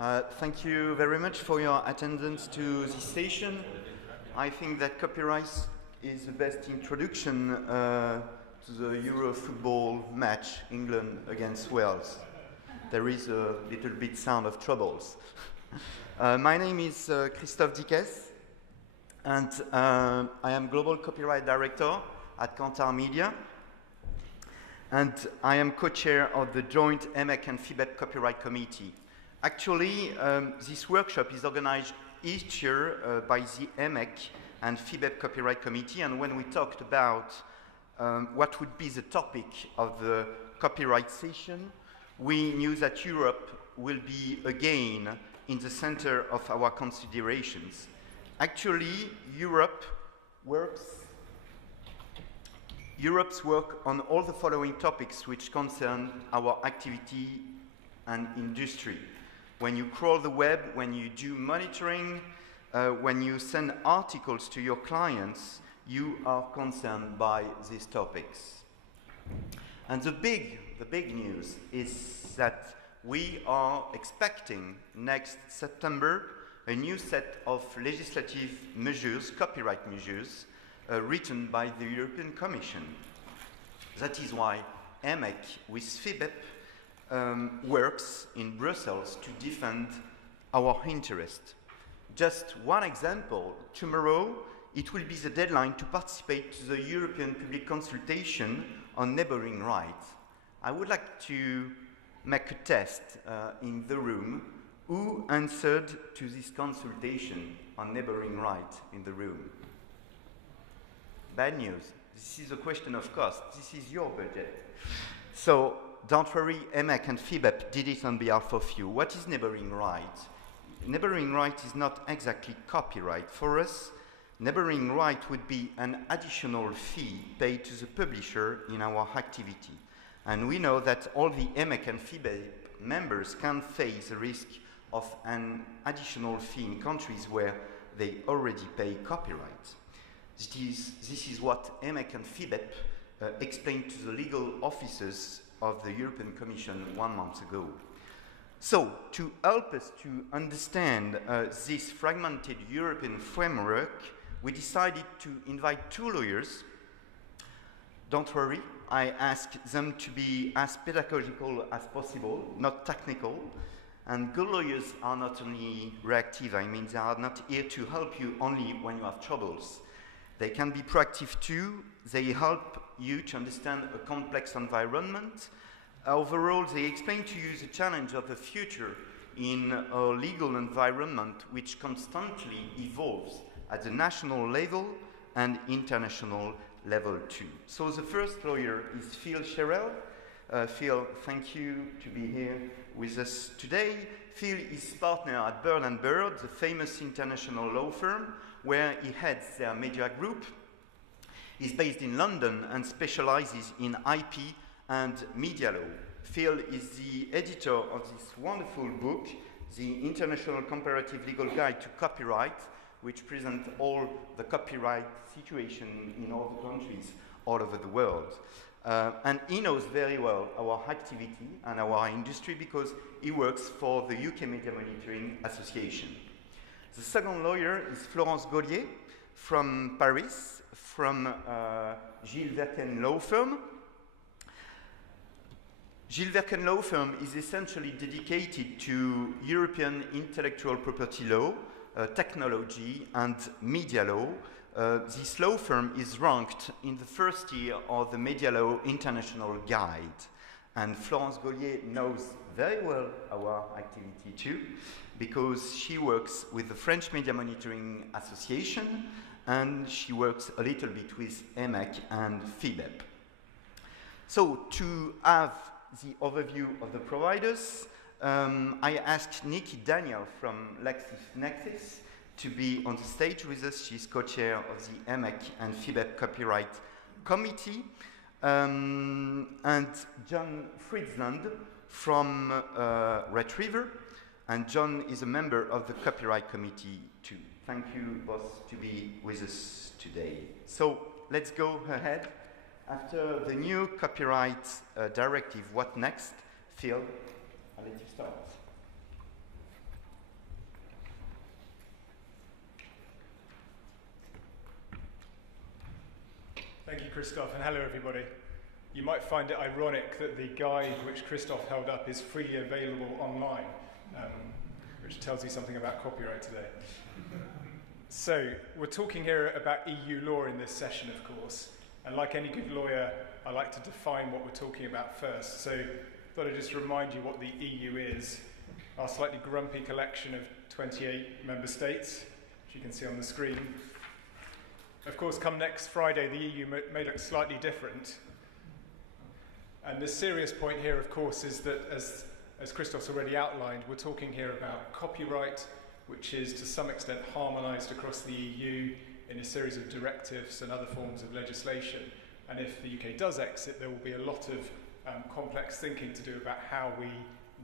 Thank you very much for your attendance to this session. I think that copyright is the best introduction to the Euro football match, England against Wales. There is a little bit sound of troubles. My name is Christophe Dickès, and I am Global Copyright Director at Kantar Media. And I am co-chair of the joint EMEC and FIBEP Copyright Committee. Actually, this workshop is organized each year by the EMEC and FIBEP Copyright Committee, and when we talked about what would be the topic of the copyright session, we knew that Europe will be again in the center of our considerations. Actually, Europe's work on all the following topics which concern our activity and industry. When you crawl the web, when you do monitoring, when you send articles to your clients, you are concerned by these topics. And the big news is that we are expecting next September a new set of legislative measures, copyright measures, written by the European Commission. That is why EMEC with FIBEP works in Brussels to defend our interest. Just one example, tomorrow it will be the deadline to participate to the European public consultation on neighboring rights. I would like to make a test in the room. Who answered to this consultation on neighboring rights in the room? Bad news. This is a question of cost. This is your budget. So don't worry, EMEC and FIBEP did it on behalf of you. What is neighboring right? Neighboring right is not exactly copyright. For us, neighboring right would be an additional fee paid to the publisher in our activity. And we know that all the EMEC and FIBEP members can face the risk of an additional fee in countries where they already pay copyright. This is what EMEC and FIBEP explained to the legal officers of the European Commission 1 month ago. So, to help us to understand this fragmented European framework, we decided to invite 2 lawyers. Don't worry, I asked them to be as pedagogical as possible, not technical. And good lawyers are not only reactive, I mean they are not here to help you only when you have troubles. They can be proactive too. They help you to understand a complex environment. Overall, they explain to you the challenge of the future in a legal environment which constantly evolves at the national level and international level too. So the first lawyer is Phil Sherrill. Phil, thank you to be here with us today. Phil is partner at Bird & Bird, the famous international law firm, where he heads their media group. He's based in London and specializes in IP and media law. Phil is the editor of this wonderful book, The International Comparative Legal Guide to Copyright, which presents all the copyright situation in all the countries all over the world. And he knows very well our activity and our industry because he works for the UK Media Monitoring Association. The second lawyer is Florence Gaulier from Paris, from Gilles Verken Law Firm. Gilles Verken Law Firm is essentially dedicated to European intellectual property law, technology and media law. This law firm is ranked in the first year of the Media Law International Guide. And Florence Gaulier knows very well our activity too, because she works with the French Media Monitoring Association, and she works a little bit with EMEC and FIBEP. So to have the overview of the providers, I asked Nikki Daniel from LexisNexis to be on the stage with us. She's co-chair of the EMEC and FIBEP Copyright Committee. And John Friedland from Retriever. And John is a member of the Copyright Committee too. Thank you both to be with us today. So let's go ahead. After the new copyright directive, what next? Phil, I'll let you start. Thank you, Christoph, and hello, everybody. You might find it ironic that the guide which Christoph held up is freely available online, which tells you something about copyright today. So, we're talking here about EU law in this session, of course, and like any good lawyer, I like to define what we're talking about first. So, I thought I'd just remind you what the EU is, our slightly grumpy collection of 28 member states, which you can see on the screen. Of course, come next Friday, the EU may look slightly different. And the serious point here, of course, is that, as Christoph's already outlined, we're talking here about copyright, which is to some extent harmonised across the EU in a series of directives and other forms of legislation. And if the UK does exit, there will be a lot of complex thinking to do about how we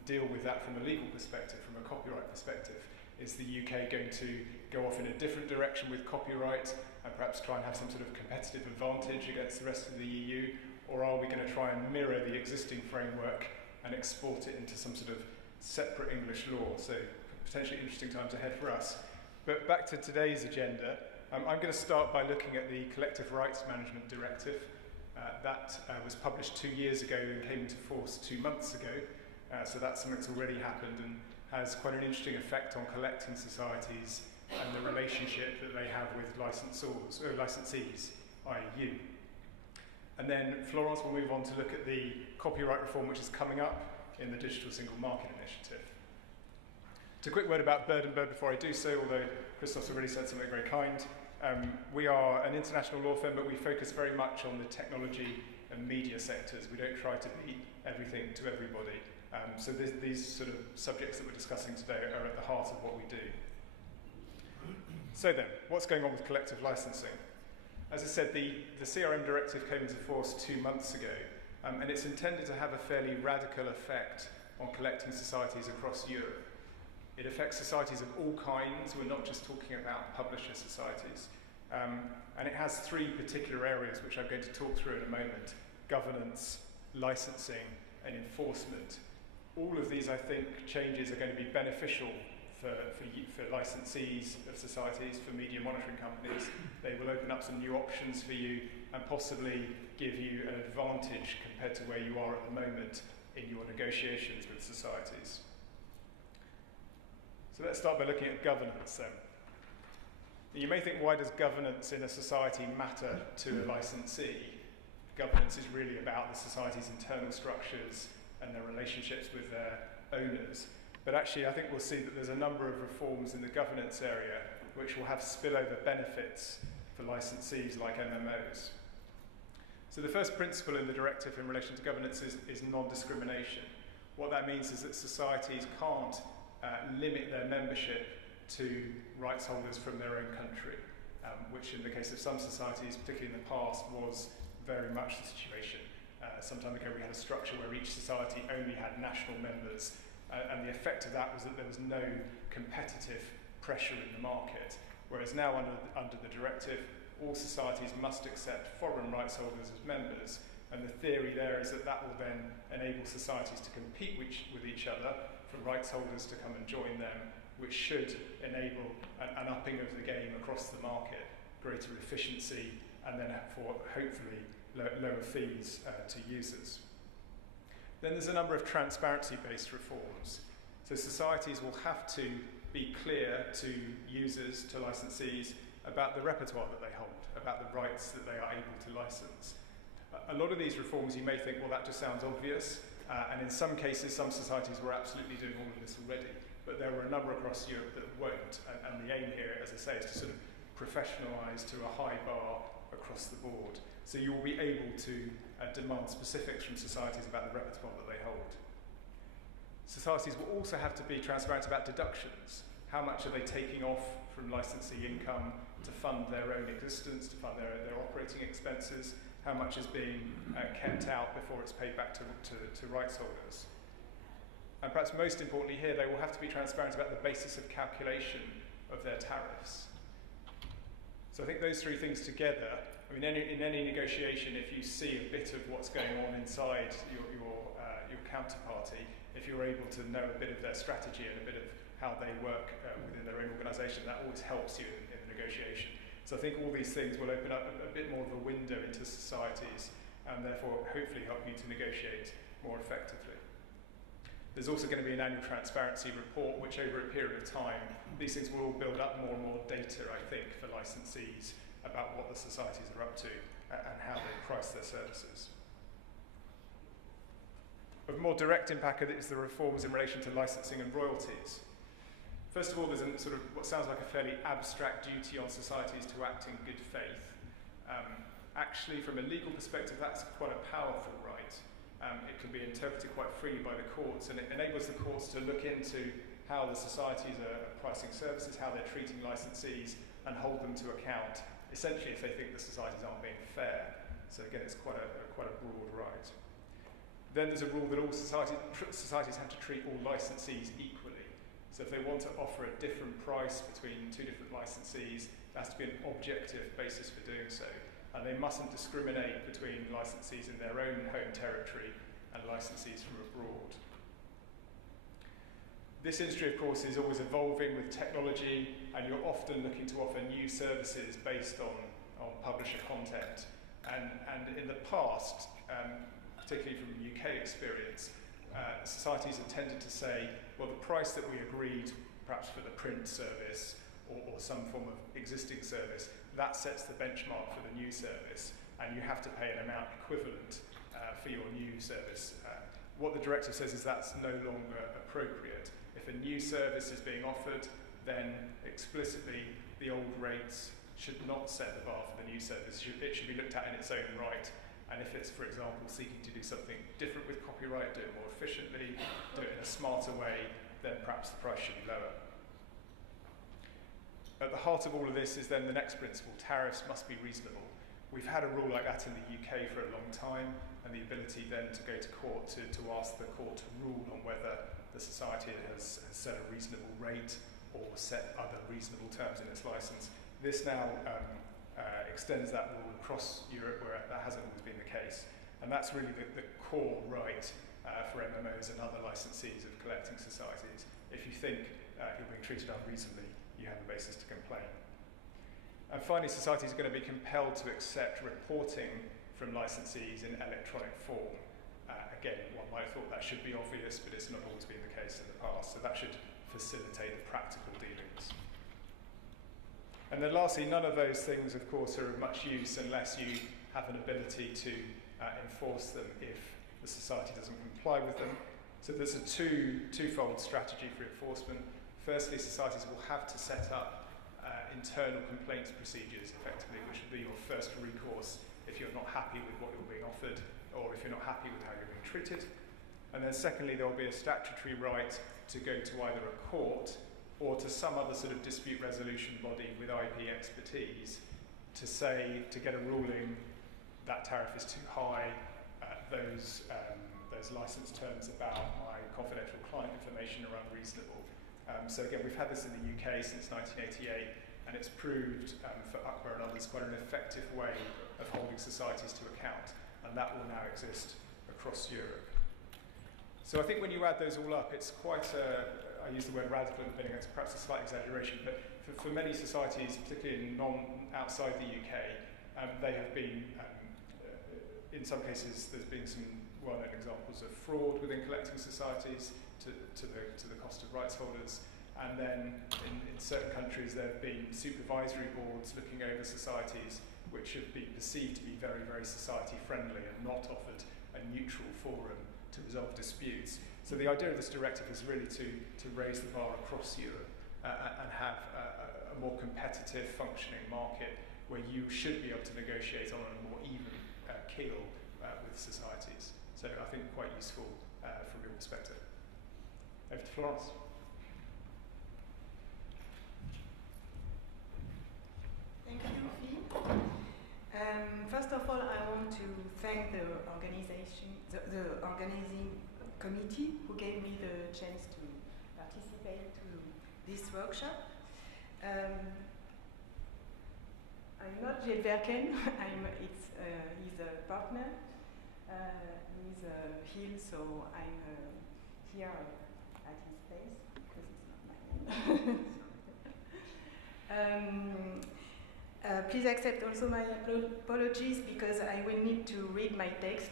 deal with that from a legal perspective, from a copyright perspective. Is the UK going to go off in a different direction with copyright and perhaps try and have some sort of competitive advantage against the rest of the EU? Or are we going to try and mirror the existing framework and export it into some sort of separate English law? So potentially interesting times ahead for us. But back to today's agenda, I'm going to start by looking at the Collective Rights Management Directive. That was published 2 years ago and came into force 2 months ago. So that's something that's already happened and has quite an interesting effect on collecting societies and the relationship that they have with licensees, i.e. you. And then Florence will move on to look at the copyright reform which is coming up in the Digital Single Market Initiative. Just a quick word about Bird and Bird before I do so, although Christoph's already said something very kind. We are an international law firm, but we focus very much on the technology and media sectors. We don't try to be everything to everybody. So these sort of subjects that we're discussing today are at the heart of what we do. So then, what's going on with collective licensing? As I said, the CRM directive came into force 2 months ago, and it's intended to have a fairly radical effect on collecting societies across Europe. It affects societies of all kinds. We're not just talking about publisher societies. And it has 3 particular areas which I'm going to talk through in a moment: governance, licensing, and enforcement. All of these, I think, changes are going to be beneficial for licensees of societies, for media monitoring companies. They will open up some new options for you and possibly give you an advantage compared to where you are at the moment in your negotiations with societies. So let's start by looking at governance then. You may think, why does governance in a society matter to a licensee? Governance is really about the society's internal structures and their relationships with their owners. But actually, I think we'll see that there's a number of reforms in the governance area which will have spillover benefits for licensees like MMOs. So the first principle in the directive in relation to governance is non-discrimination. What that means is that societies can't limit their membership to rights holders from their own country, which in the case of some societies, particularly in the past, was very much the situation. Some time ago we had a structure where each society only had national members, and the effect of that was that there was no competitive pressure in the market, whereas now under the directive, all societies must accept foreign rights holders as members, and the theory there is that that will then enable societies to compete with each other for rights holders to come and join them, which should enable an upping of the game across the market, greater efficiency, and then for hopefully lower fees to users. Then there's a number of transparency-based reforms. So societies will have to be clear to users, to licensees, about the repertoire that they hold, about the rights that they are able to license. A lot of these reforms you may think, well, that just sounds obvious, and in some cases some societies were absolutely doing all of this already, but there were a number across Europe that won't, and the aim here, as I say, is to sort of professionalise to a high bar across the board. So you will be able to demand specifics from societies about the repertoire that they hold. Societies will also have to be transparent about deductions. How much are they taking off from licensee income to fund their own existence, to fund their operating expenses? How much is being kept out before it's paid back to rights holders? And perhaps most importantly here, they will have to be transparent about the basis of calculation of their tariffs. So I think those 3 things together, I mean, in any negotiation, if you see a bit of what's going on inside your counterparty, if you're able to know a bit of their strategy and a bit of how they work within their own organisation, that always helps you in the negotiation. So I think all these things will open up a bit more of a window into societies and therefore hopefully help you to negotiate more effectively. There's also going to be an annual transparency report, which over a period of time, these things will all build up more and more data, I think, for licensees about what the societies are up to and how they price their services. Of more direct impact is the reforms in relation to licensing and royalties. First of all, there's a sort of what sounds like a fairly abstract duty on societies to act in good faith. Actually, from a legal perspective, that's quite a powerful right. It can be interpreted quite freely by the courts, and it enables the courts to look into how the societies are pricing services, how they're treating licensees, and hold them to account, essentially if they think the societies aren't being fair. So again, it's quite a broad right. Then there's a rule that all societies have to treat all licensees equally. So if they want to offer a different price between two different licensees, there has to be an objective basis for doing so. And they mustn't discriminate between licensees in their own home territory and licensees from abroad. This industry, of course, is always evolving with technology, and you're often looking to offer new services based on publisher content. And in the past, particularly from UK experience, societies have tended to say, well, the price that we agreed, perhaps for the print service or some form of existing service, that sets the benchmark for the new service, and you have to pay an amount equivalent for your new service. What the directive says is that's no longer appropriate. If a new service is being offered, then explicitly the old rates should not set the bar for the new service. It should be looked at in its own right. And if it's, for example, seeking to do something different with copyright, do it more efficiently, do it in a smarter way, then perhaps the price should be lower. At the heart of all of this is then the next principle: tariffs must be reasonable. We've had a rule like that in the UK for a long time, and the ability then to go to court to ask the court to rule on whether the society has set a reasonable rate or set other reasonable terms in its license. This now extends that rule across Europe, where that hasn't always been the case. And that's really the core right for MMOs and other licensees of collecting societies. If you think you're being treated unreasonably, you have a basis to complain. And finally, societies are going to be compelled to accept reporting from licensees in electronic form. Again, one might have thought that should be obvious, but it's not always been the case in the past, so that should facilitate the practical dealings. And then lastly, none of those things, of course, are of much use unless you have an ability to enforce them if the society doesn't comply with them. So there's a twofold strategy for enforcement. Firstly, societies will have to set up internal complaints procedures, effectively, which will be your first recourse if you're not happy with what you're being offered, or if you're not happy with how you're being treated. And then secondly, there will be a statutory right to go to either a court or to some other sort of dispute resolution body with IP expertise to get a ruling that tariff is too high, those license terms about my confidential client information are unreasonable. So again, we've had this in the UK since 1988, and it's proved for UCMA and others quite an effective way of holding societies to account, and that will now exist across Europe. So I think when you add those all up, it's quite I use the word radical at the beginning, it's perhaps a slight exaggeration, but for many societies, particularly outside the UK, they have been, in some cases, there's been some well-known examples of fraud within collecting societies to the cost of rights holders. And then in certain countries, there have been supervisory boards looking over societies which should be perceived to be very, very society-friendly and not offered a neutral forum to resolve disputes. So the idea of this directive is really to raise the bar across Europe and have a more competitive functioning market where you should be able to negotiate on a more even keel with societies. So I think quite useful from your perspective. Over to Florence. Thank you, Phil. First of all, I want to thank the organizing committee who gave me the chance to participate to this workshop. I'm not Jill Verken, he's a partner. He's Hill, so I'm here at his place because it's not my name. Please accept also my apologies because I will need to read my text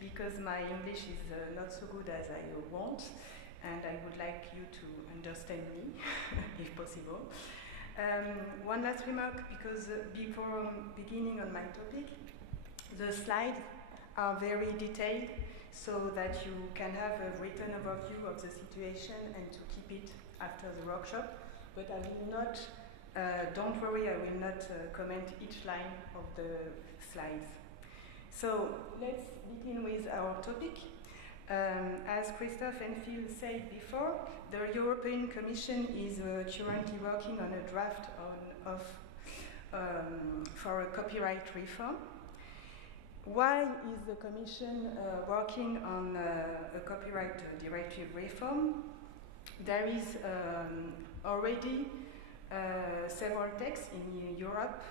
because my English is not so good as I want, and I would like you to understand me, if possible. One last remark, because before beginning on my topic, the slides are very detailed so that you can have a written overview of the situation and to keep it after the workshop. But I will not, don't worry, I will not comment each line of the slides. So let's begin with our topic. As Christophe and Phil said before, the European Commission is currently working on a draft for a copyright reform. Why is the Commission working on a copyright directive reform? There is already several texts in Europe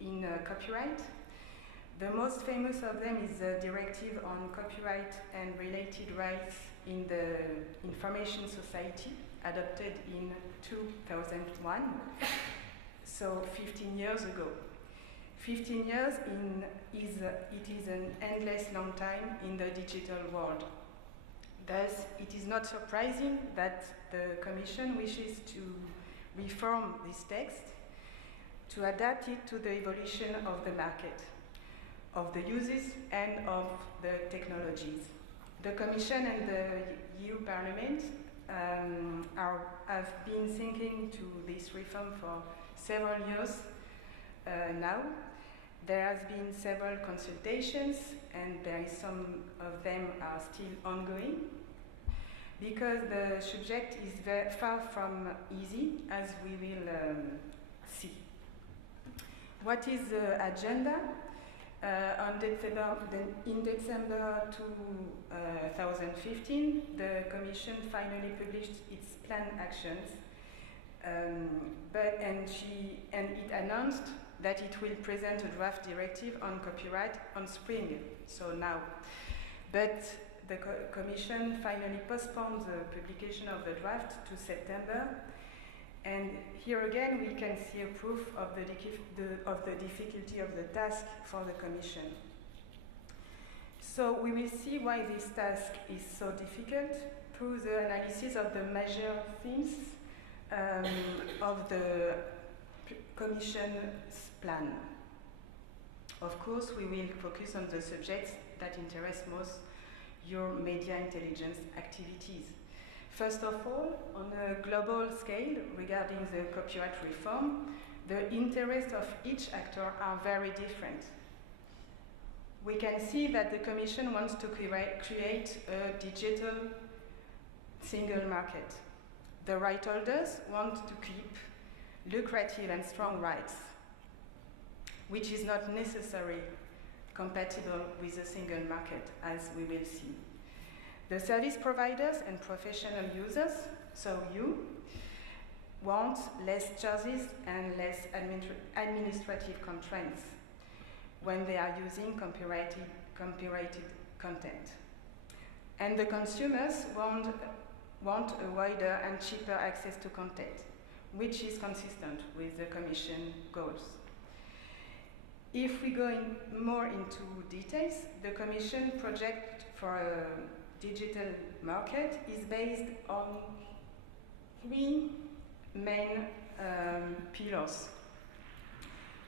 in copyright. The most famous of them is the Directive on Copyright and Related Rights in the Information Society, adopted in 2001, so 15 years ago. 15 years it is an endless long time in the digital world. Thus, it is not surprising that the Commission wishes to reform this text to adapt it to the evolution of the market, of the uses and of the technologies. The Commission and the EU Parliament have been thinking to this reform for several years now. There has been several consultations, and some of them are still ongoing, because the subject is very far from easy, as we will see. What is the agenda? In December 2015, the Commission finally published its planned actions, and it announced that it will present a draft directive on copyright on spring, so now. But the Commission finally postponed the publication of the draft to September, and here again we can see a proof of the difficulty of the task for the Commission. So we will see why this task is so difficult through the analysis of the major themes of the Commission's plan. Of course, we will focus on the subjects that interest most your media intelligence activities. First of all, on a global scale, regarding the copyright reform, the interests of each actor are very different. We can see that the Commission wants to create a digital single market. The right holders want to keep lucrative and strong rights, which is not necessarily compatible with the single market, as we will see. The service providers and professional users, so you, want less charges and less administrative constraints when they are using copyrighted content. And the consumers want a wider and cheaper access to content, which is consistent with the Commission goals. If we go more into details, the Commission project for a digital market is based on three main pillars.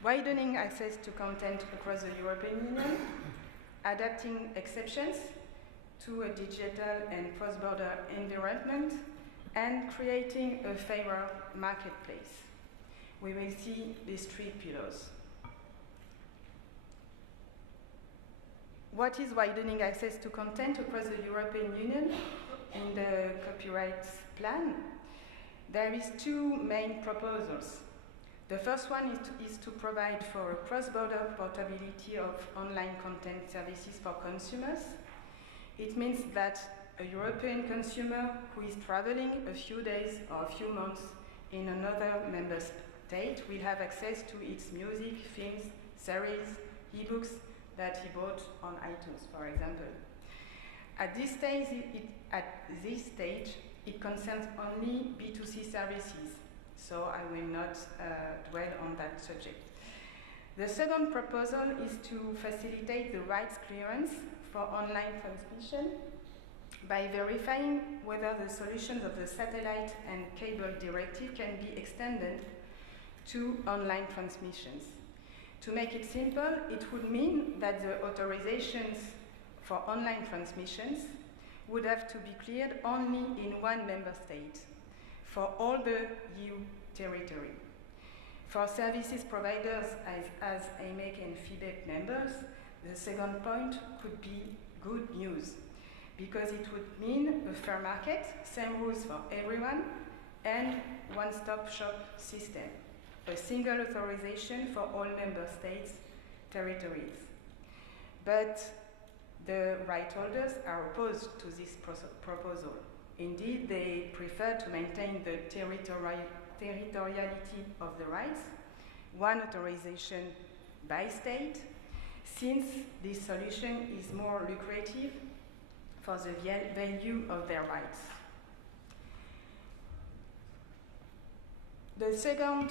Widening access to content across the European Union, adapting exceptions to a digital and cross-border environment, and creating a fairer marketplace. We will see these three pillars. What is widening access to content across the European Union? In the copyright plan, there is two main proposals. The first one is to provide for a cross-border portability of online content services for consumers. It means that a European consumer who is traveling a few days or a few months in another member state will have access to its music, films, series, e-books that he bought on iTunes, for example. At this stage, it concerns only B2C services, so I will not dwell on that subject. The second proposal is to facilitate the rights clearance for online transmission by verifying whether the solutions of the satellite and cable directive can be extended to online transmissions. To make it simple, it would mean that the authorizations for online transmissions would have to be cleared only in one member state for all the EU territory. For services providers as AMEC and FIBEC members, the second point could be good news, because it would mean a fair market, same rules for everyone, and one-stop shop system, a single authorization for all member states' territories. But the right holders are opposed to this proposal. Indeed, they prefer to maintain the territoriality of the rights, one authorization by state, since this solution is more lucrative for the value of their rights. The second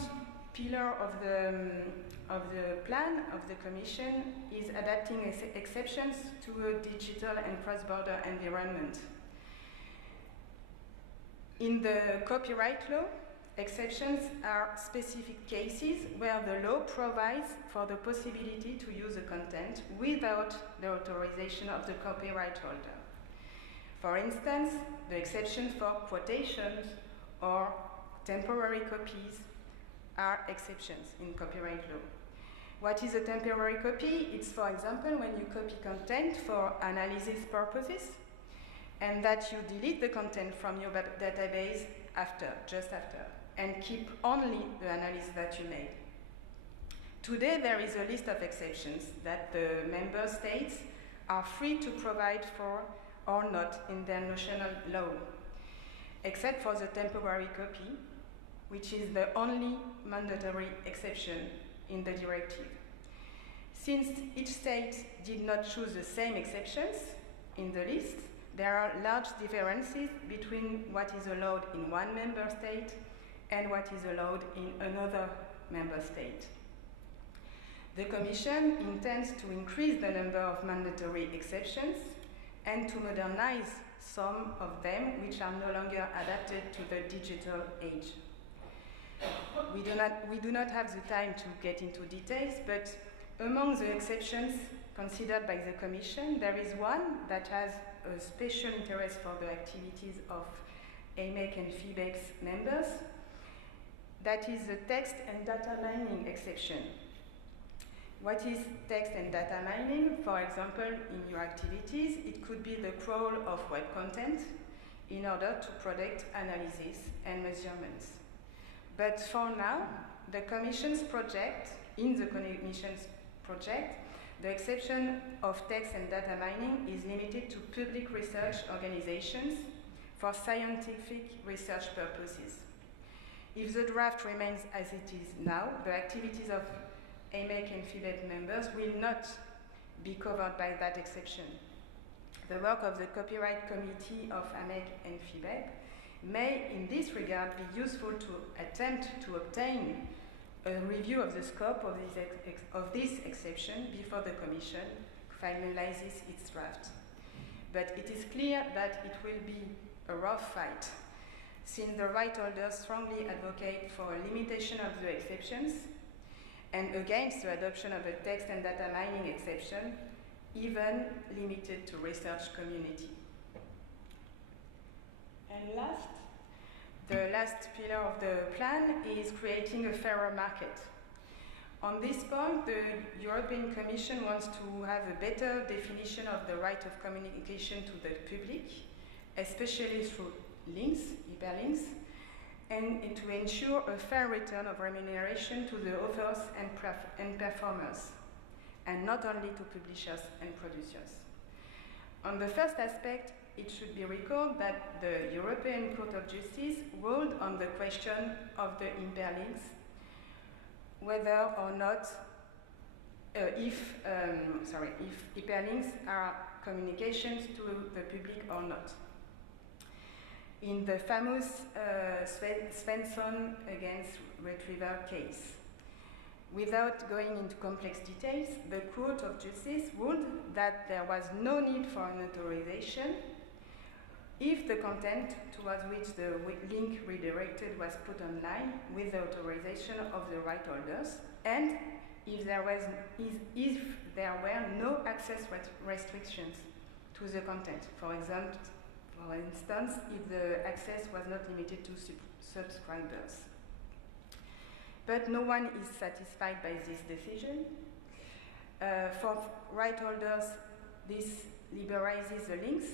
pillar of the plan of the Commission is adapting exceptions to a digital and cross-border environment. In the copyright law, exceptions are specific cases where the law provides for the possibility to use the content without the authorization of the copyright holder. For instance, the exceptions for quotations or temporary copies are exceptions in copyright law. What is a temporary copy? It's, for example, when you copy content for analysis purposes and that you delete the content from your database just after, and keep only the analysis that you made. Today, there is a list of exceptions that the member states are free to provide for or not in their national law, except for the temporary copy, which is the only mandatory exception in the directive. Since each state did not choose the same exceptions in the list, there are large differences between what is allowed in one member state and what is allowed in another member state. The Commission intends to increase the number of mandatory exceptions and to modernize some of them which are no longer adapted to the digital age. We do not have the time to get into details, but among the exceptions considered by the Commission, there is one that has a special interest for the activities of AMEC and FIBEC's members. That is the text and data mining exception. What is text and data mining? For example, in your activities, it could be the crawl of web content in order to product analysis and measurements. But for now, the Commission's project, the exception of text and data mining is limited to public research organizations for scientific research purposes. If the draft remains as it is now, the activities of AMEC and FIBEC members will not be covered by that exception. The work of the Copyright Committee of AMEC and FIBEC may, in this regard, be useful to attempt to obtain a review of the scope of this exception before the Commission finalizes its draft. But it is clear that it will be a rough fight, since the right holders strongly advocate for a limitation of the exceptions and against the adoption of a text and data mining exception, even limited to research community. And the last pillar of the plan is creating a fairer market. On this point, the European Commission wants to have a better definition of the right of communication to the public, especially through links, hyperlinks, and to ensure a fair return of remuneration to the authors and performers, and not only to publishers and producers. On the first aspect, it should be recalled that the European Court of Justice ruled on the question of the hyperlinks, whether or not, if hyperlinks are communications to the public or not. In the famous Svensson against Retriever case. Without going into complex details, the Court of Justice ruled that there was no need for an authorization if the content towards which the link redirected was put online with the authorization of the right holders, and if there were no access restrictions to the content. For instance, if the access was not limited to subscribers. But no one is satisfied by this decision. For right holders, this liberalizes the links,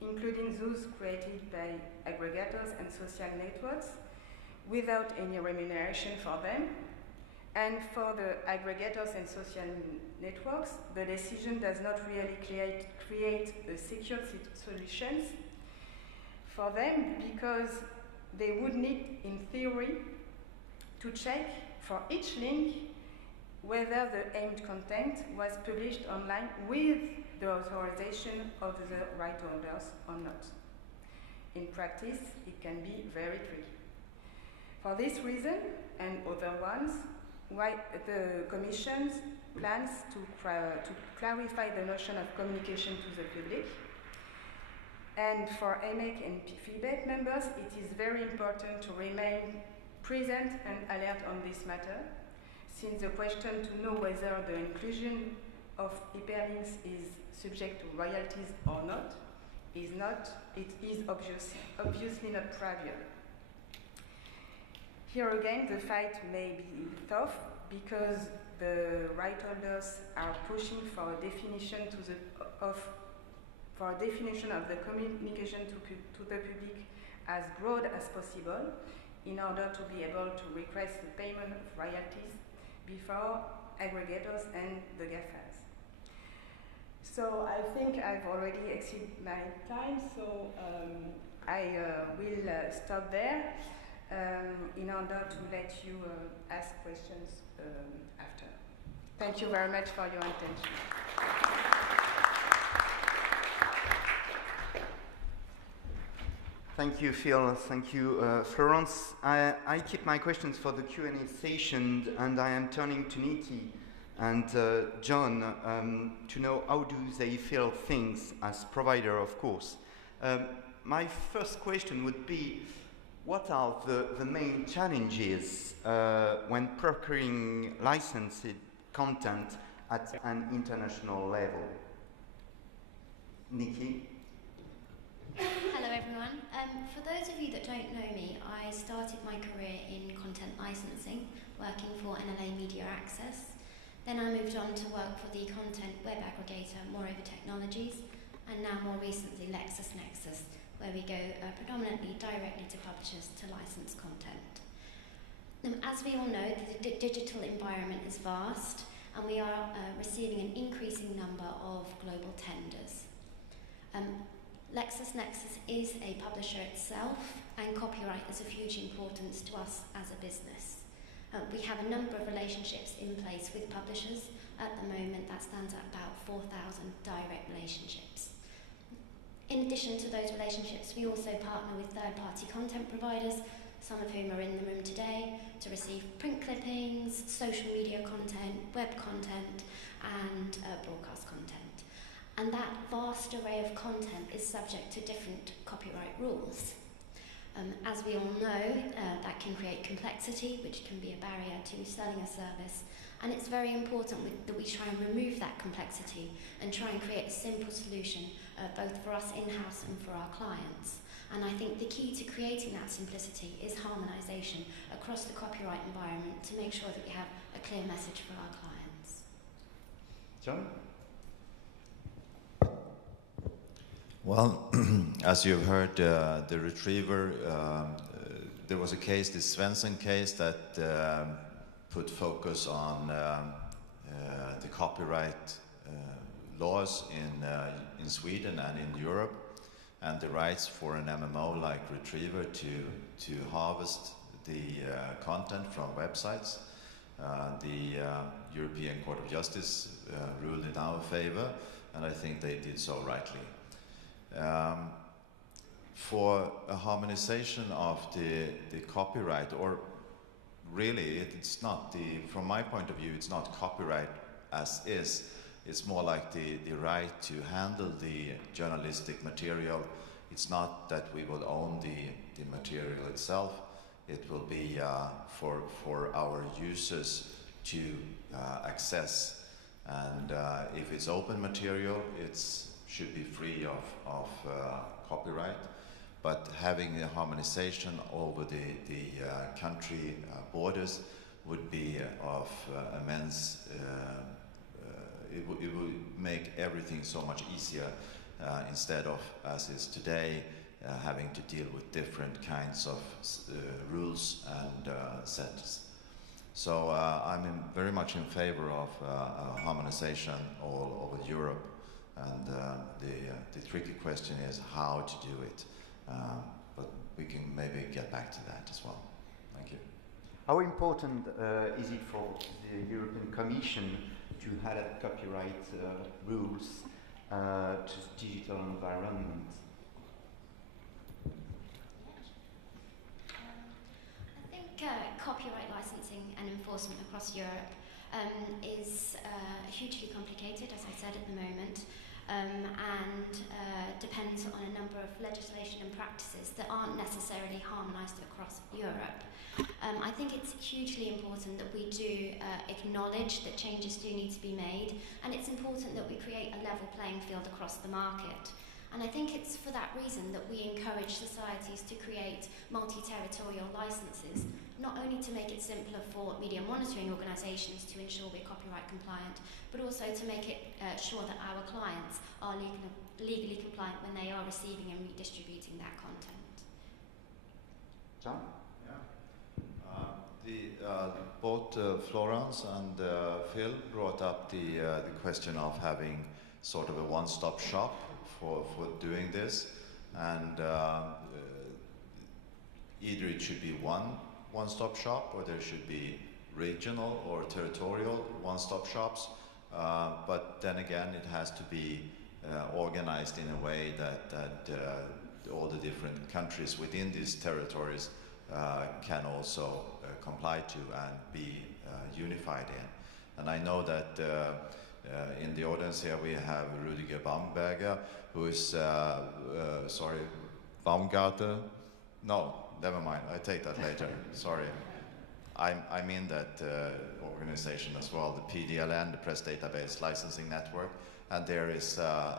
including those created by aggregators and social networks, without any remuneration for them. And for the aggregators and social networks, the decision does not really create a secure solutions for them, because they would need, in theory, to check for each link whether the aimed content was published online with the authorization of the right holders or not. In practice, it can be very tricky. For this reason, and other ones, why the Commission plans to clarify the notion of communication to the public. And for EMEC and FIBEP members, it is very important to remain present and alert on this matter, since the question to know whether the inclusion of hyperlinks is subject to royalties or not is obviously not trivial. Here again, the fight may be tough, because the right holders are pushing for a definition of the communication to the public as broad as possible, in order to be able to request the payment of royalties before aggregators and the GAFAs. So I think I've already exceeded my time, so I will stop there in order to let you ask questions after. Thank you very much for your attention. Thank you, Phil. Thank you, Florence. I keep my questions for the Q&A session, and I am turning to Niti and John to know how do they feel things as provider, of course. My first question would be, what are the main challenges when procuring licensed content at an international level? Nikki? Hello everyone. For those of you that don't know me, I started my career in content licensing, working for NLA Media Access. Then I moved on to work for the content web aggregator Moreover Technologies, and now more recently LexisNexis, where we go predominantly directly to publishers to license content. As we all know, the digital environment is vast, and we are receiving an increasing number of global tenders. LexisNexis is a publisher itself, and copyright is of huge importance to us as a business. We have a number of relationships in place with publishers. At the moment, that stands at about 4,000 direct relationships. In addition to those relationships, we also partner with third-party content providers, some of whom are in the room today, to receive print clippings, social media content, web content, and broadcast content. And that vast array of content is subject to different copyright rules. As we all know, that can create complexity, which can be a barrier to selling a service. And it's very important that we try and remove that complexity and try and create a simple solution, both for us in-house and for our clients. And I think the key to creating that simplicity is harmonisation across the copyright environment to make sure that we have a clear message for our clients. John? Well, as you've heard, the Retriever, there was a case, the Svensson case, that put focus on the copyright laws in Sweden and in Europe, and the rights for an MMO like Retriever to harvest the content from websites. The European Court of Justice ruled in our favor, and I think they did so rightly. For a harmonization of the copyright, or really, it's not from my point of view, it's not copyright as is. It's more like the right to handle the journalistic material. It's not that we will own the material itself. It will be for our users to access. And if it's open material, it should be free of copyright. But having a harmonization over the country borders would be of immense. It would make everything so much easier instead of, as is today, having to deal with different kinds of rules and sets. So I'm very much in favor of harmonization all over Europe. And the tricky question is how to do it. But we can maybe get back to that as well. Thank you. How important is it for the European Commission to adapt copyright rules to digital environment? I think copyright licensing and enforcement across Europe is hugely complicated, as I said, at the moment. And depends on a number of legislation and practices that aren't necessarily harmonised across Europe. I think it's hugely important that we do acknowledge that changes do need to be made, and it's important that we create a level playing field across the market. And I think it's for that reason that we encourage societies to create multi-territorial licenses, not only to make it simpler for media monitoring organisations to ensure we're copyright compliant, but also to make it sure that our clients are legally compliant when they are receiving and redistributing that content. John? Both Florence and Phil brought up the question of having sort of a one-stop shop for doing this, and either it should be one-stop shop, or there should be regional or territorial one-stop shops. But then again, it has to be organized in a way that all the different countries within these territories can also comply to and be unified in. And I know that in the audience here we have Rudiger Baumberger, who is, Baumgarten? No, never mind, I take that later, sorry. I mean that organization as well, the PDLN, the Press Database Licensing Network, and there is a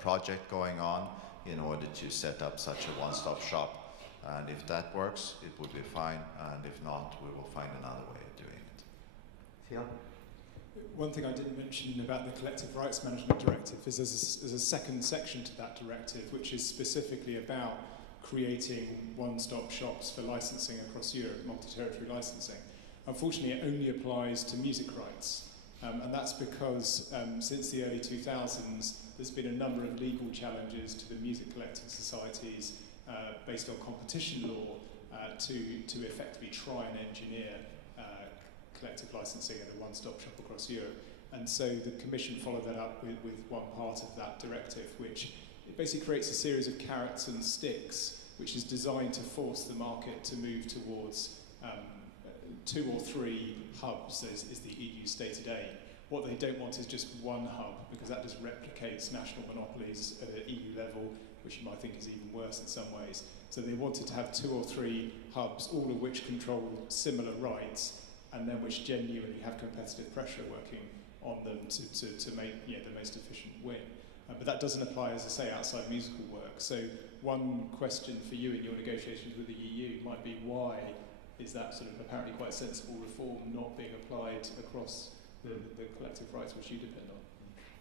project going on in order to set up such a one-stop shop. And if that works, it would be fine, and if not, we will find another way of doing it. Phil? One thing I didn't mention about the Collective Rights Management Directive is there's a second section to that directive, which is specifically about creating one-stop shops for licensing across Europe, multi-territory licensing. Unfortunately, it only applies to music rights. And that's because since the early 2000s, there's been a number of legal challenges to the music collecting societies based on competition law to effectively try and engineer collective licensing and a one-stop shop across Europe. And so the Commission followed that up with one part of that directive, which it basically creates a series of carrots and sticks, which is designed to force the market to move towards 2 or 3 hubs, is the EU stated aim. What they don't want is just one hub, because that just replicates national monopolies at an EU level, which you might think is even worse in some ways. So they wanted to have 2 or 3 hubs, all of which control similar rights, and then which genuinely have competitive pressure working on them to make the most efficient win. But that doesn't apply, as I say, outside musical work. So one question for you in your negotiations with the EU might be, why is that sort of apparently quite sensible reform not being applied across the collective rights which you depend on?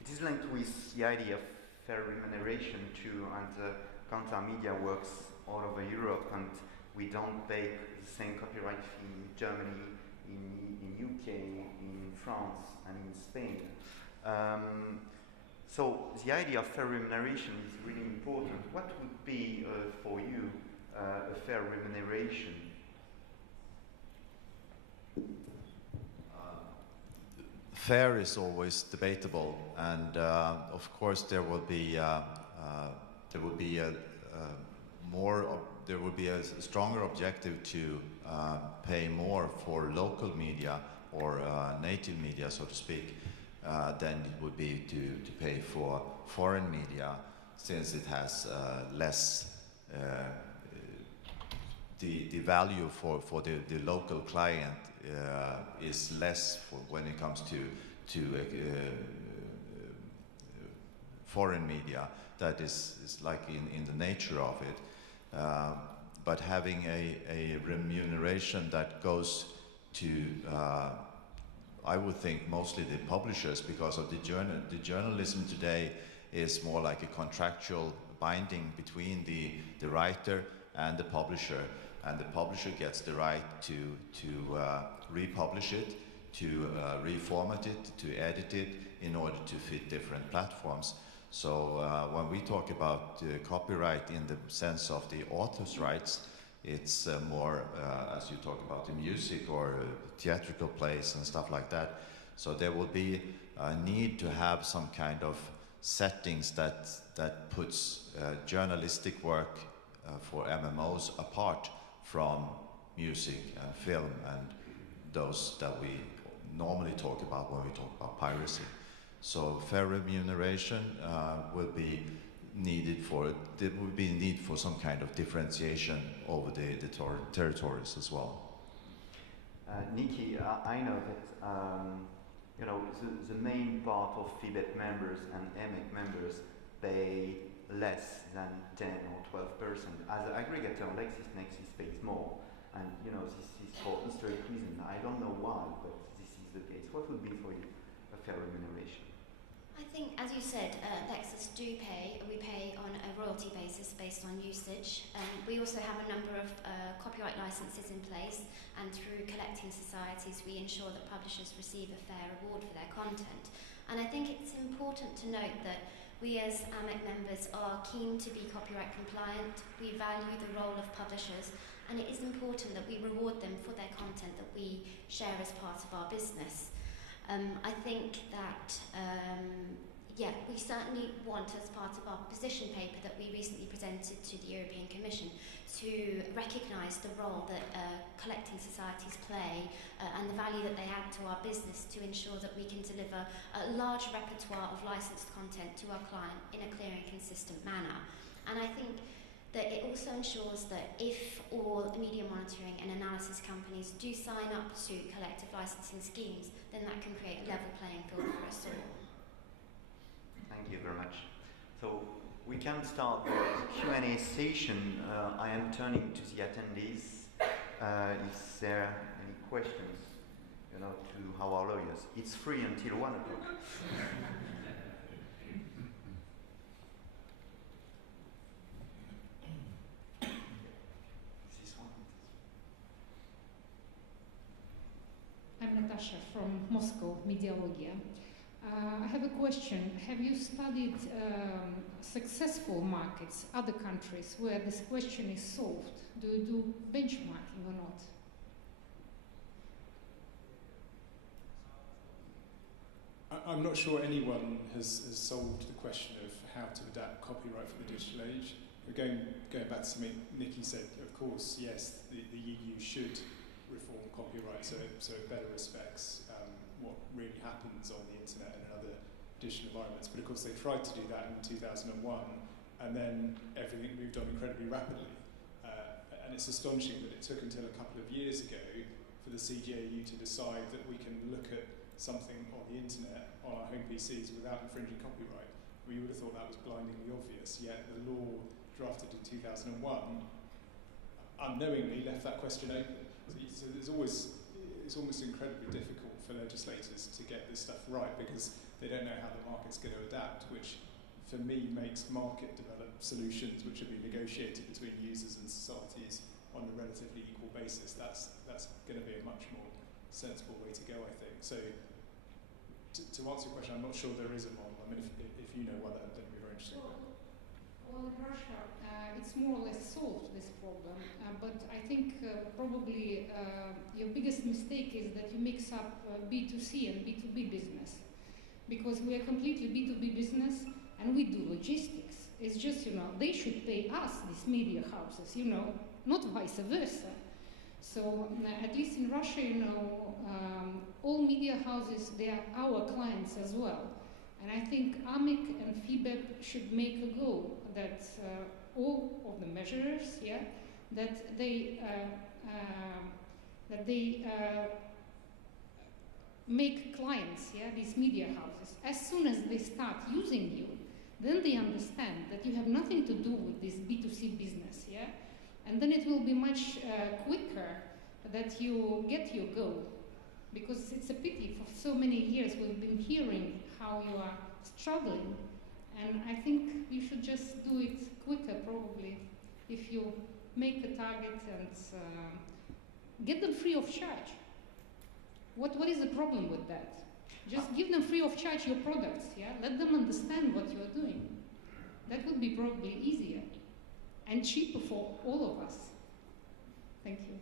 It is linked with the idea of fair remuneration too, and Kantar Media works all over Europe, and we don't pay the same copyright fee in Germany, in UK, in France, and in Spain. So the idea of fair remuneration is really important. What would be for you a fair remuneration? Fair is always debatable, and of course there will be more there would be a stronger objective to pay more for local media or native media, so to speak, than it would be to pay for foreign media, since it has less the value for the local client is less when it comes to foreign media. That is like in the nature of it. But having a remuneration that goes to, I would think, mostly the publishers, because of the journalism today is more like a contractual binding between the writer and the publisher, and the publisher gets the right to republish it, to reformat it, to edit it in order to fit different platforms. So when we talk about copyright in the sense of the author's rights, it's more as you talk about the music or theatrical plays and stuff like that. So there will be a need to have some kind of settings that puts journalistic work for MMOs apart from music and film and those that we normally talk about when we talk about piracy. So fair remuneration will be needed for, there will be a need for some kind of differentiation over the territories as well. Nikki, I know that you know, the main part of FIBEP members and EMEC members pay less than 10 or 12%. As an aggregator, LexisNexis pays more. And you know, this is for historic reason. I don't know why, but this is the case. What would be for you a fair remuneration? I think, as you said, Lexis do pay. We pay on a royalty basis based on usage. We also have a number of copyright licenses in place, and through collecting societies we ensure that publishers receive a fair reward for their content. And I think it's important to note that we as AMEC members are keen to be copyright compliant. We value the role of publishers, and it is important that we reward them for their content that we share as part of our business. I think that, we certainly want, as part of our position paper that we recently presented to the European Commission, to recognise the role that collecting societies play and the value that they add to our business, to ensure that we can deliver a large repertoire of licensed content to our client in a clear and consistent manner. And I think that it also ensures that if all media monitoring and analysis companies do sign up to collective licensing schemes, then that can create a level playing field for us all. Thank you very much. So we can start the Q&A session. I am turning to the attendees. Is there any questions, you know, to our lawyers? It's free until 1 o'clock. I'm Natasha from Moscow, Mediologia. I have a question. Have you studied successful markets, other countries, where this question is solved? Do you do benchmarking or not? I'm not sure anyone has solved the question of how to adapt copyright for the digital age. Going back to something Nikki said, of course, yes, the EU should reform copyright so it better respects what really happens on the internet and in other digital environments. But of course they tried to do that in 2001, and then everything moved on incredibly rapidly. And it's astonishing that it took until a couple of years ago for the CJEU to decide that we can look at something on the internet on our home PCs without infringing copyright. We would have thought that was blindingly obvious, yet the law drafted in 2001 unknowingly left that question open. So it's almost incredibly difficult for legislators to get this stuff right, because they don't know how the market's going to adapt, which for me makes market-developed solutions which have been negotiated between users and societies on a relatively equal basis. That's going to be a much more sensible way to go, I think. So to answer your question, I'm not sure there is a model. I mean, if you know one, that'd be very interesting. Well, in Russia, it's more or less solved, this problem. But I think probably your biggest mistake is that you mix up B2C and B2B business. Because we are completely B2B business, and we do logistics. It's just, they should pay us, these media houses, not vice versa. So at least in Russia, all media houses, they are our clients as well. And I think AMIC and FIBEP should make a go that all of the measures, that they make clients, these media houses, as soon as they start using you, then they understand that you have nothing to do with this B2C business, and then it will be much quicker that you get your goal. Because it's a pity, for so many years we've been hearing how you are struggling, and I think you should just do it quicker probably if you make a target and get them free of charge. What is the problem with that? Just give them free of charge your products, Let them understand what you are doing. That would be probably easier and cheaper for all of us. Thank you.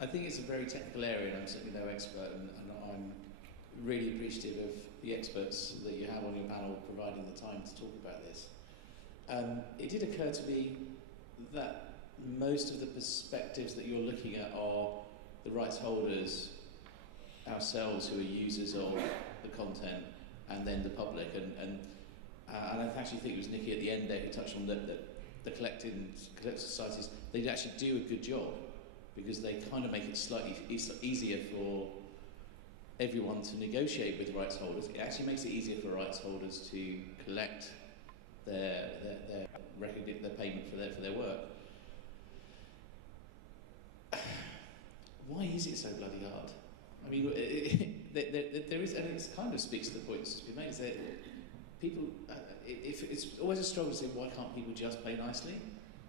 I think it's a very technical area, and I'm certainly no expert, and I'm really appreciative of the experts that you have on your panel providing the time to talk about this. It did occur to me that most of the perspectives that you're looking at are the rights holders, ourselves who are users of the content, and then the public. And I actually think it was Nikki at the end there who touched on the collective societies. They actually do a good job because they kind of make it slightly easier for everyone to negotiate with rights holders. It actually makes it easier for rights holders to collect their payment for their work. Why is it so bloody hard? I mean, there is, and it kind of speaks to the point that's been made, is that people, it's always a struggle to say, why can't people just pay nicely?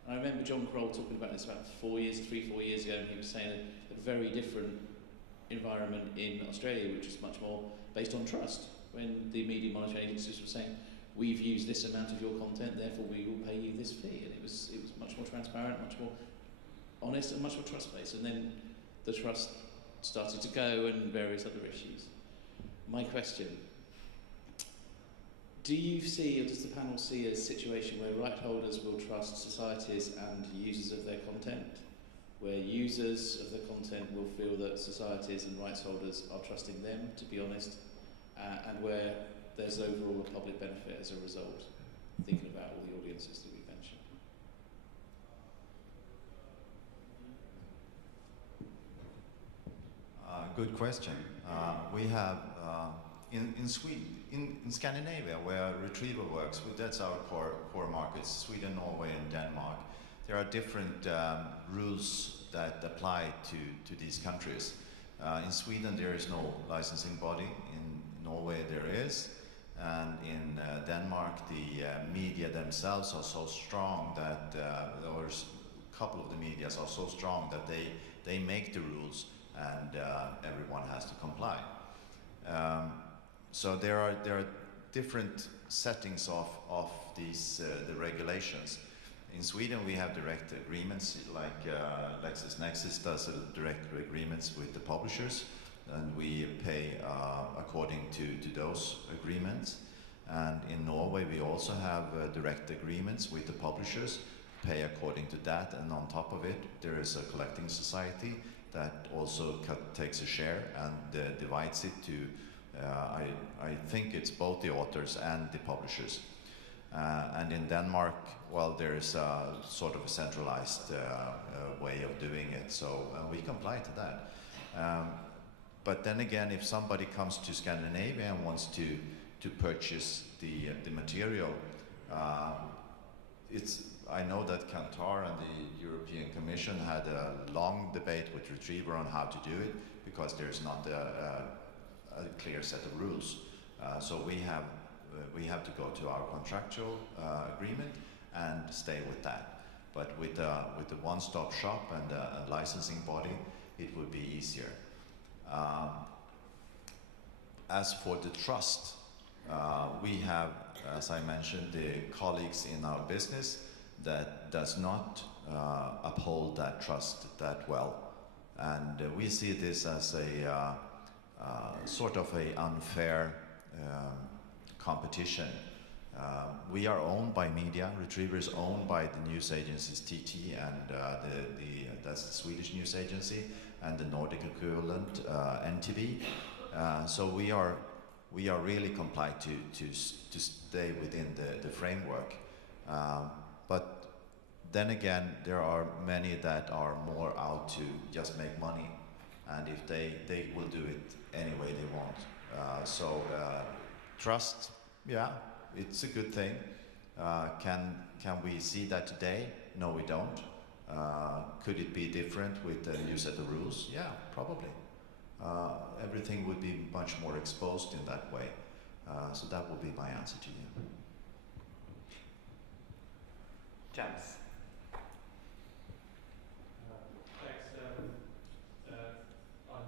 And I remember John Kroll talking about this about 4 years ago, and he was saying a very different environment in Australia, which is much more based on trust, when the media monitoring agencies were saying, we've used this amount of your content, therefore we will pay you this fee. And it was much more transparent, much more honest, and much more trust-based. And then the trust started to go, and various other issues. My question, do you see, or does the panel see a situation where right holders will trust societies and users of their content, where users of the content will feel that societies and rights holders are trusting them, to be honest, and where there's overall a public benefit as a result, thinking about all the audiences that we've mentioned? Good question. We have in Sweden, in Scandinavia, where Retriever works, that's our core markets, Sweden, Norway, and Denmark. There are different rules that apply to these countries. In Sweden, there is no licensing body. In Norway, there is. And in Denmark, the media themselves are so strong that, or a couple of the media are so strong that they make the rules, and everyone has to comply. So there are different settings of these the regulations. In Sweden, we have direct agreements, like LexisNexis does direct agreements with the publishers, and we pay according to those agreements. And in Norway, we also have direct agreements with the publishers, pay according to that, and on top of it, there is a collecting society that also takes a share and divides it to, I think it's both the authors and the publishers. And in Denmark, well, there is a sort of a centralized way of doing it, so we comply to that. But then again, if somebody comes to Scandinavia and wants to purchase the material, I know that Kantar and the European Commission had a long debate with Retriever on how to do it, because there's not a clear set of rules. So we have to go to our contractual agreement and stay with that. But with the one-stop shop and a licensing body, it would be easier. As for the trust, we have, as I mentioned, the colleagues in our business that does not uphold that trust that well. And we see this as a sort of a unfair competition. We are owned by media. Retriever is owned by the news agencies TT and that's the Swedish news agency, and the Nordic equivalent NTV. So we are really compliant to stay within the framework. But then again, there are many that are more out to just make money, and if they will do it any way they want. So trust, yeah, it's a good thing. Can we see that today? No, we don't. Could it be different with a new set of rules? Yeah, probably. Everything would be much more exposed in that way. So that would be my answer to you. James. Thanks. I'm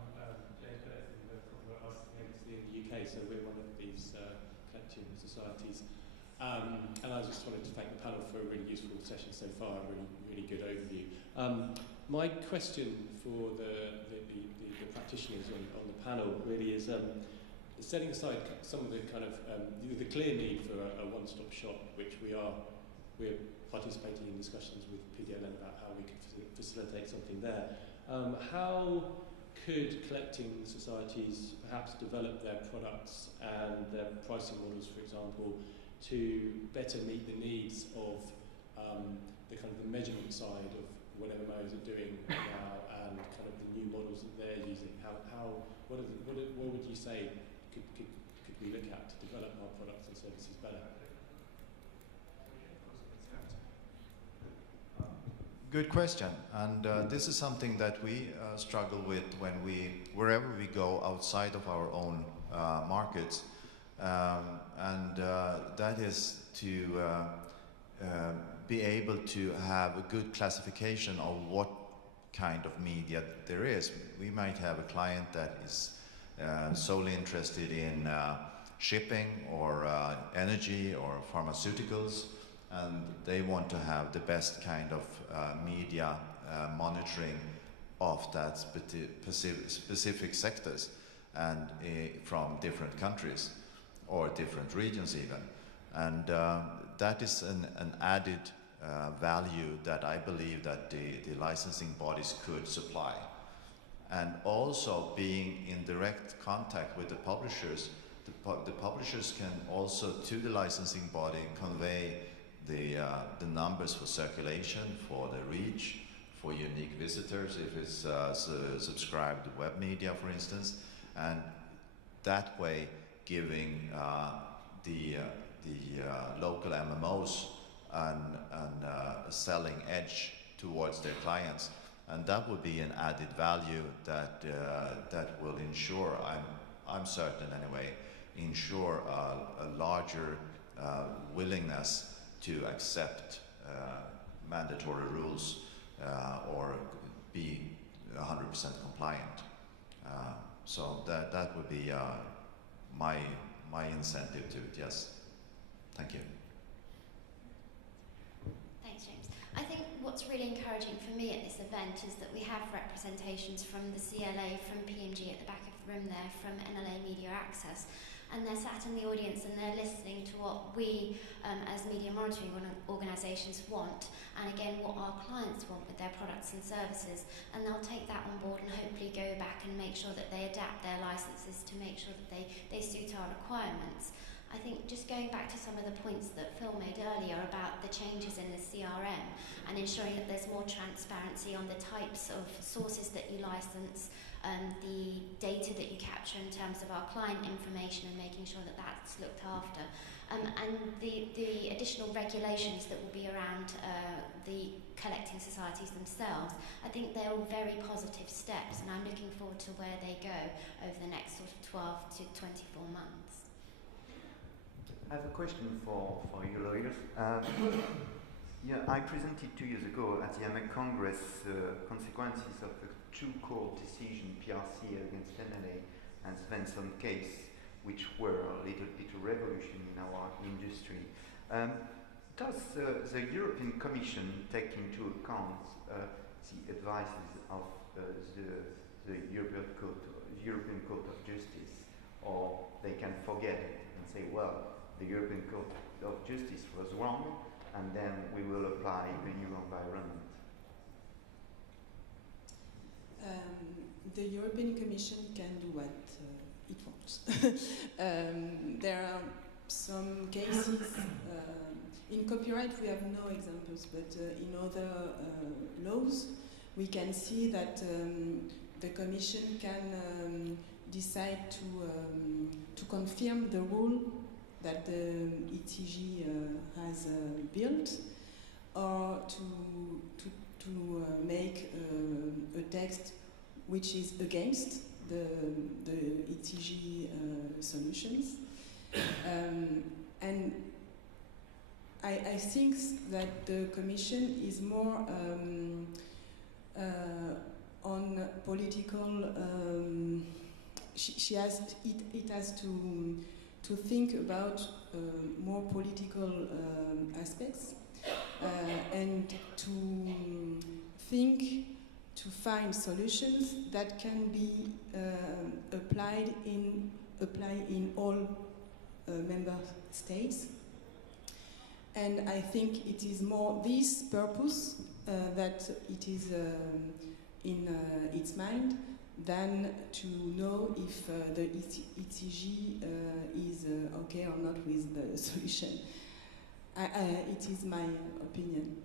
James Bennett from the Copyright Licensing Agency in the UK, so we're one of these collecting societies. And I just wanted to thank the panel for a really useful session so far, a really good overview. My question for the practitioners on the panel really is setting aside some of the kind of the clear need for a one-stop shop, which we're participating in discussions with PDLN about how we could facilitate something there. How could collecting societies perhaps develop their products and their pricing models, for example, to better meet the needs of the kind of the measurement side of whatever MOs are doing now and kind of the new models that they're using? What would you say could we look at to develop our products and services better? Good question, and this is something that we struggle with wherever we go outside of our own markets, and that is to be able to have a good classification of what kind of media there is. We might have a client that is solely interested in shipping or energy or pharmaceuticals, and they want to have the best kind of media monitoring of that specific sectors and from different countries or different regions even. And that is an added value that I believe that the licensing bodies could supply. And also being in direct contact with the publishers, the publishers can also to the licensing body convey the numbers for circulation, for the reach, for unique visitors if it's subscribed web media, for instance, and that way giving the local MMOs a selling edge towards their clients, and that would be an added value that will ensure, I'm certain anyway, ensure a larger willingness to accept mandatory rules or be 100% compliant. So that would be my incentive to it, yes. Thank you. Thanks, James. I think what's really encouraging for me at this event is that we have representations from the CLA, from P&G at the back of the room there, from NLA Media Access, and they're sat in the audience and they're listening to what we as media monitoring organisations want, and again what our clients want with their products and services, and they'll take that on board and hopefully go back and make sure that they adapt their licences to make sure that they suit our requirements. I think just going back to some of the points that Phil made earlier about the changes in the CRM and ensuring that there's more transparency on the types of sources that you license, the data that you capture in terms of our client information and making sure that that's looked after, and the additional regulations that will be around the collecting societies themselves. I think they're all very positive steps, and I'm looking forward to where they go over the next sort of 12 to 24 months. I have a question for you lawyers. Yeah, I presented 2 years ago at the AMEC Congress consequences of the two court decision, PRC against NLA and Svensson case, which were a little bit of revolution in our industry. Does the European Commission take into account the advices of the European Court of Justice, or they can forget it and say, well, the European Court of Justice was wrong, and then we will apply the new environment. The European Commission can do what it wants. There are some cases, in copyright we have no examples, but in other laws we can see that the Commission can decide to confirm the rule that the ETG has built, or to make a text which is against the ETG solutions. And I think that the Commission is more on political. It has to think about more political aspects and to think to find solutions that can be applied in all member states. And I think it is more this purpose that it is in its mind than to know if the ETG is okay or not with the solution. It is my opinion.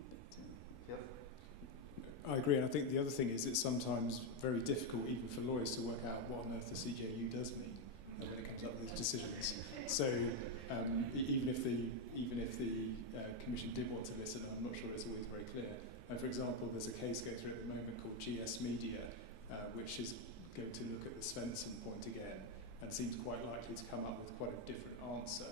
I agree, and I think the other thing is it's sometimes very difficult even for lawyers to work out what on earth the CJU does mean when it comes up with these decisions. So even if the Commission did want to listen, I'm not sure it's always very clear. For example, there's a case going through at the moment called GS Media, which is going to look at the Svensson point again, and seems quite likely to come up with quite a different answer,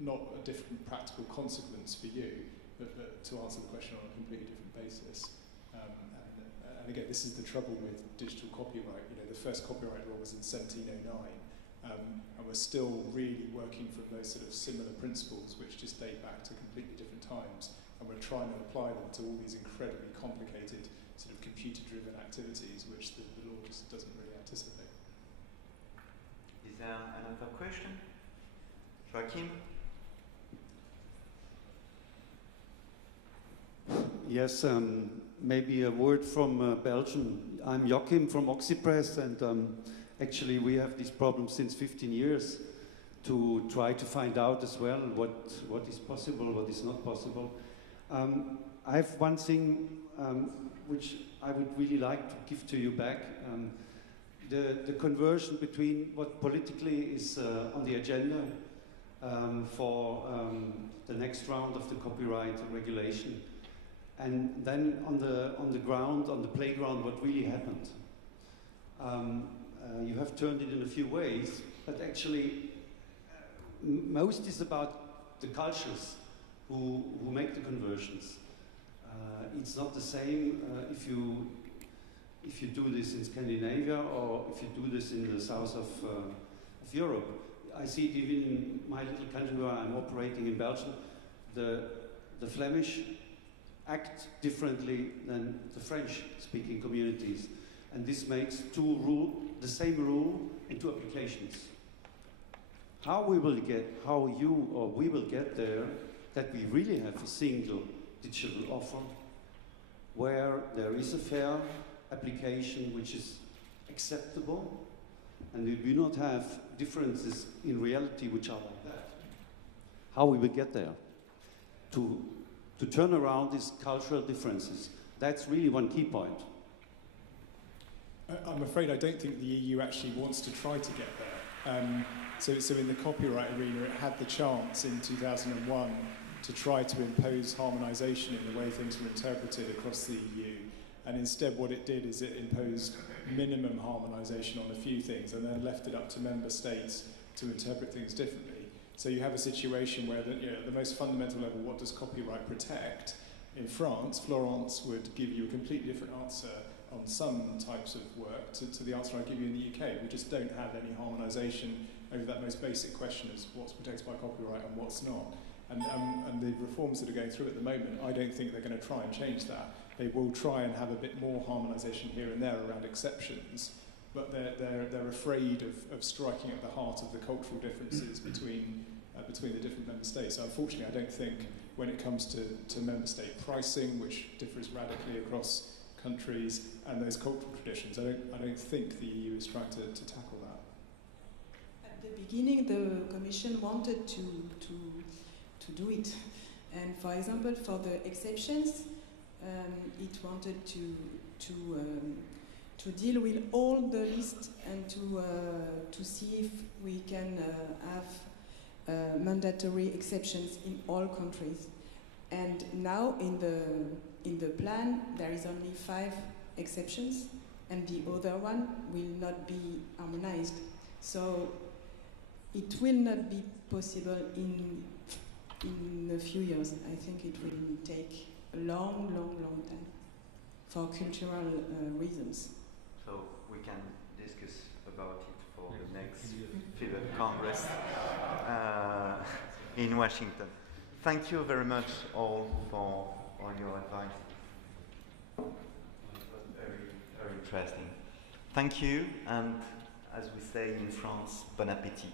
not a different practical consequence for you, but to answer the question on a completely different basis. And again, this is the trouble with digital copyright. You know, the first copyright law was in 1709, and we're still really working from those sort of similar principles, which just date back to completely different times, and we're trying to apply them to all these incredibly complicated sort of computer-driven activities, which the law just doesn't really anticipate. Is there another question? Joachim? Yes, maybe a word from Belgium. I'm Joachim from Oxypress, and actually we have this problem since 15 years to try to find out as well what is possible, what is not possible. I have one thing which I would really like to give to you back. The conversion between what politically is on the agenda for the next round of the copyright regulation, and then on the ground, on the playground, what really happened. You have turned it in a few ways, but actually most is about the cultures who make the conversions. It's not the same if you do this in Scandinavia or if you do this in the south of Europe. I see it even in my little country where I'm operating in Belgium. The Flemish act differently than the French-speaking communities, and this makes the same rule into applications. How we will get there, that we really have a single digital offer where there is a fair application which is acceptable, and we do not have differences in reality which are like that. How we will get there to turn around these cultural differences. That's really one key point. I'm afraid I don't think the EU actually wants to try to get there. So in the copyright arena, it had the chance in 2001 to try to impose harmonisation in the way things were interpreted across the EU. And instead what it did is it imposed minimum harmonisation on a few things and then left it up to member states to interpret things differently. So you have a situation where at the most fundamental level, what does copyright protect? In France, Florence would give you a completely different answer on some types of work to the answer I give you in the UK. We just don't have any harmonisation over that most basic question as what's protected by copyright and what's not. And the reforms that are going through at the moment, I don't think they're going to try and change that. they will try and have a bit more harmonisation here and there around exceptions, but they're afraid of striking at the heart of the cultural differences between the different member states. So unfortunately, I don't think when it comes to member state pricing, which differs radically across countries, and those cultural traditions, I don't think the EU is trying to tackle that. At the beginning, the Commission wanted to do it, and for example, for the exceptions, it wanted to deal with all the list and to see if we can have mandatory exceptions in all countries. And now in the plan there is only 5 exceptions, and the other one will not be harmonized. So it will not be possible in a few years. I think it will take a long time for cultural reasons. So we can discuss about it for the next FIBEP Congress in Washington. Thank you very much all for all your advice. It was very interesting. Thank you, and as we say in France, bon appétit.